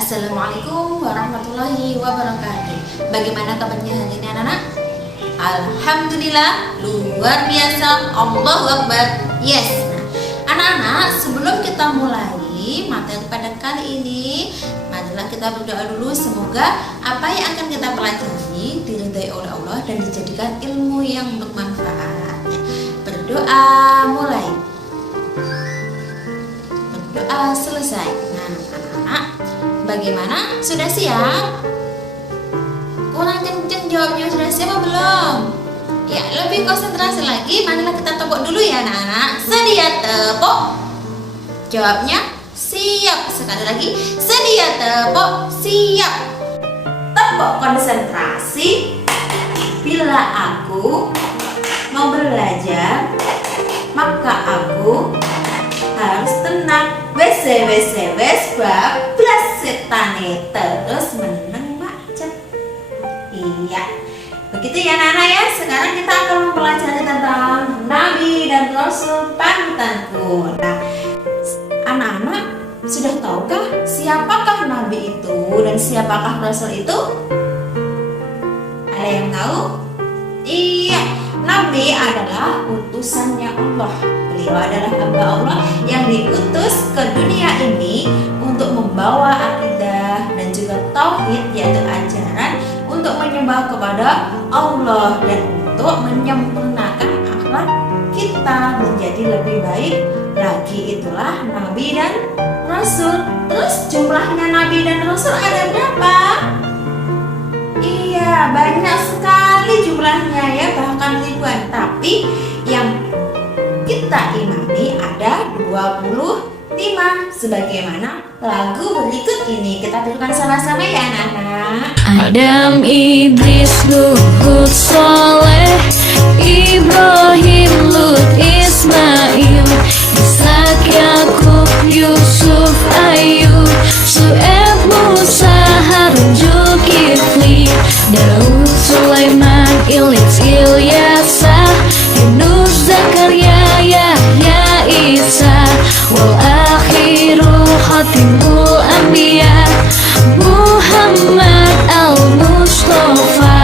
Assalamualaikum warahmatullahi wabarakatuh. Bagaimana kabarnya hari ini anak-anak? Alhamdulillah, luar biasa, Allahu Akbar. Yes. Nah, anak-anak, sebelum kita mulai materi pada kali ini, marilah kita berdoa dulu. Semoga apa yang akan kita pelajari diridhai oleh Allah dan dijadikan ilmu yang bermanfaat. Berdoa mulai. Berdoa selesai. Nah, anak-anak, bagaimana? Sudah siap? Kurang kenceng jawabnya, sudah siap apa belum? Ya, lebih konsentrasi lagi. Marilah kita tepuk dulu ya anak-anak. Sedia tepuk. Jawabnya siap. Sekali lagi, sedia tepuk. Siap. Tepuk konsentrasi. Bila aku mau belajar, maka aku harus tenang. Wes bablas setane terus meneng macet. Iya, begitu ya Nana ya. Sekarang kita akan mempelajari tentang Nabi dan Rasul panutanku. Nah, anak-anak sudah tahukah siapakah Nabi itu dan siapakah Rasul itu? Ada yang tahu? Iya, Nabi adalah utusannya Allah. Beliau adalah hamba Allah yang diutus ke dunia ini untuk membawa akidah dan juga tauhid, yaitu ajaran untuk menyembah kepada Allah dan untuk menyempurnakan akhlak kita menjadi lebih baik lagi. Itulah Nabi dan Rasul. Terus jumlahnya Nabi dan Rasul ada berapa? Iya, banyak sekali jumlahnya ya, bahkan ribuan. Tapi yang kita imani ada 25 sebagaimana lagu berikut ini. Kita dengarkan sama-sama ya anak-anak. Adam, Idris, Luhut, Soleh, Ibrahim, Lut, Ismail, Ishak, Yakub, Yusuf, Ayub, Su'eb, Musa, Harun, Zulkifli, Daud, Sulaiman, Ilyas, Ilyasa, Yunus, Zakaria, Yahya, Isa, wal akhiru khatimul anbiya, Muhammad al-Mustafa.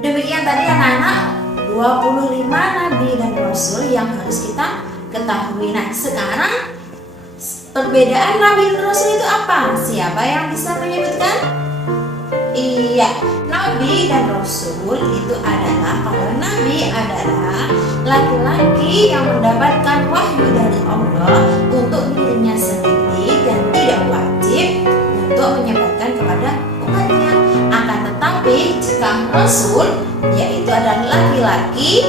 Demikian tadi anak-anak 25 Nabi dan Rasul yang harus kita ketahui. Nah, sekarang perbedaan Nabi dan Rasul itu apa? Siapa yang bisa menyebutkan? Iya, Nabi dan Rasul itu adalah, kalau Nabi adalah laki-laki yang mendapatkan wahyu dari Allah untuk dirinya sendiri dan tidak wajib untuk menyebarkan kepada umatnya. Akan tetapi jika Rasul, yaitu adalah laki-laki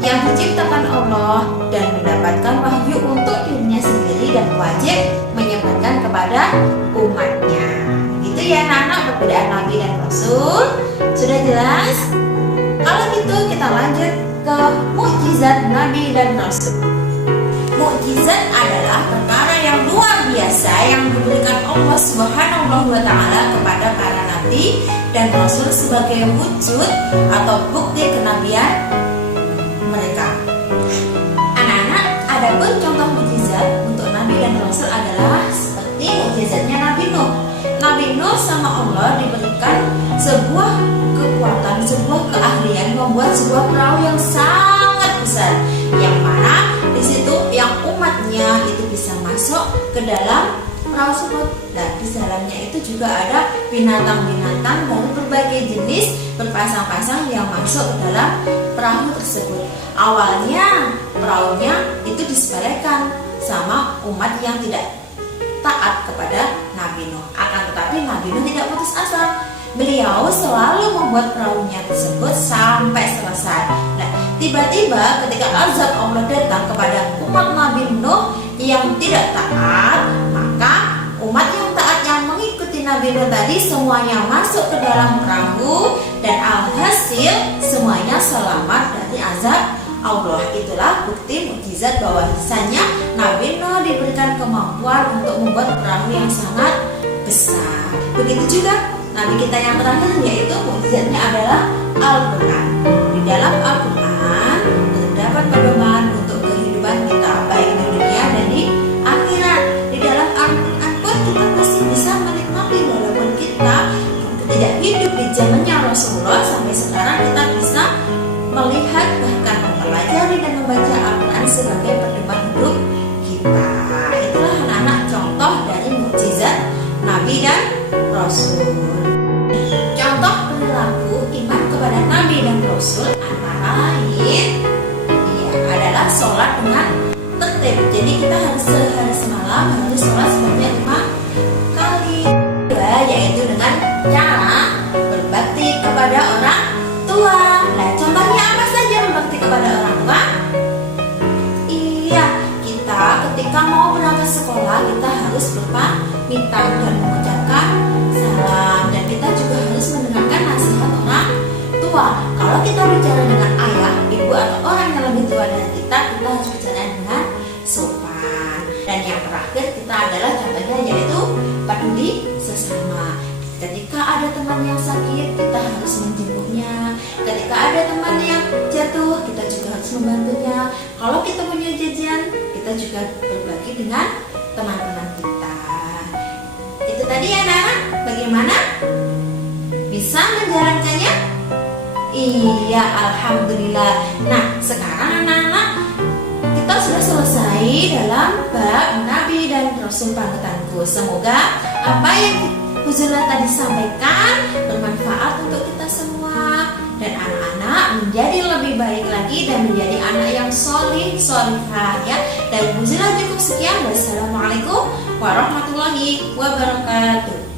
yang diciptakan Allah dan mendapatkan wahyu untuk dirinya sendiri dan wajib menyebarkan kepada umatnya. Gitu ya anak-anak, perbedaan Nabi dan Rasul. Sudah jelas? Kalau gitu kita lanjut ke mukjizat Nabi dan Rasul. Mukjizat adalah perkara yang luar biasa yang diberikan Allah Subhanahu wa Ta'ala kepada para nabi dan rasul sebagai wujud atau bukti kenabian mereka. Anak-anak, ada pun contoh mukjizat untuk Nabi dan Rasul adalah seperti mukjizatnya Nabi Nuh. Nabi Nuh sama Allah diberikan sebuah kekuatan, sebuah keahlian membuat sebuah perahu yang sangat besar, yang mana di situ yang umatnya itu bisa masuk ke dalam perahu tersebut. Dan di dalamnya itu juga ada binatang-binatang dari berbagai jenis berpasang-pasang yang masuk ke dalam perahu tersebut. Awalnya perahunya itu disepelekan sama umat yang tidak taat kepada Nabi Nuh. Akan tetapi Nabi Nuh tidak putus asa. Beliau selalu membuat perahunya tersebut sampai selesai. Nah, tiba-tiba ketika azab Allah datang kepada umat Nabi Nuh yang tidak taat, maka umat yang taat yang mengikuti Nabi Nuh tadi semuanya masuk ke dalam perahu dan alhasil semuanya selamat dari azab Allah. Itulah bukti mukjizat bahwasanya Nabi Nuh diberikan kemampuan untuk membuat perahu yang sangat besar. Begitu juga Nabi kita yang terakhir, yaitu mukjizatnya adalah Al-Quran. Di dalam Al-Quran terdapat pedoman untuk kehidupan kita baik di dunia dan di akhirat. Di dalam Al-Quran pun harus berpamitan dan mengucapkan salam, dan kita juga harus mendengarkan nasihat orang tua. Kalau kita bicara dengan ayah, ibu atau orang yang lebih tua dari kita harus bicara dengan sopan. Dan yang terakhir kita adalah contohnya yaitu peduli sesama. Ketika ada teman yang sakit, kita harus menjenguknya. Ketika ada teman yang jatuh, kita juga harus membantunya. Kalau kita punya jajan, kita juga berbagi dengan teman-teman kita. Itu tadi ya anak-anak, bagaimana? Bisa menjalankannya? Iya, alhamdulillah. Nah, sekarang anak-anak, kita sudah selesai dalam bab Nabi dan Rasul panutanku. Semoga apa yang Huzula tadi sampaikan bermanfaat untuk kita semua, dan anak-anak menjadi lebih baik lagi dan menjadi anak yang solih solihah ya. Dan Huzula cukup sekian. Wassalamualaikum warahmatullahi wabarakatuh.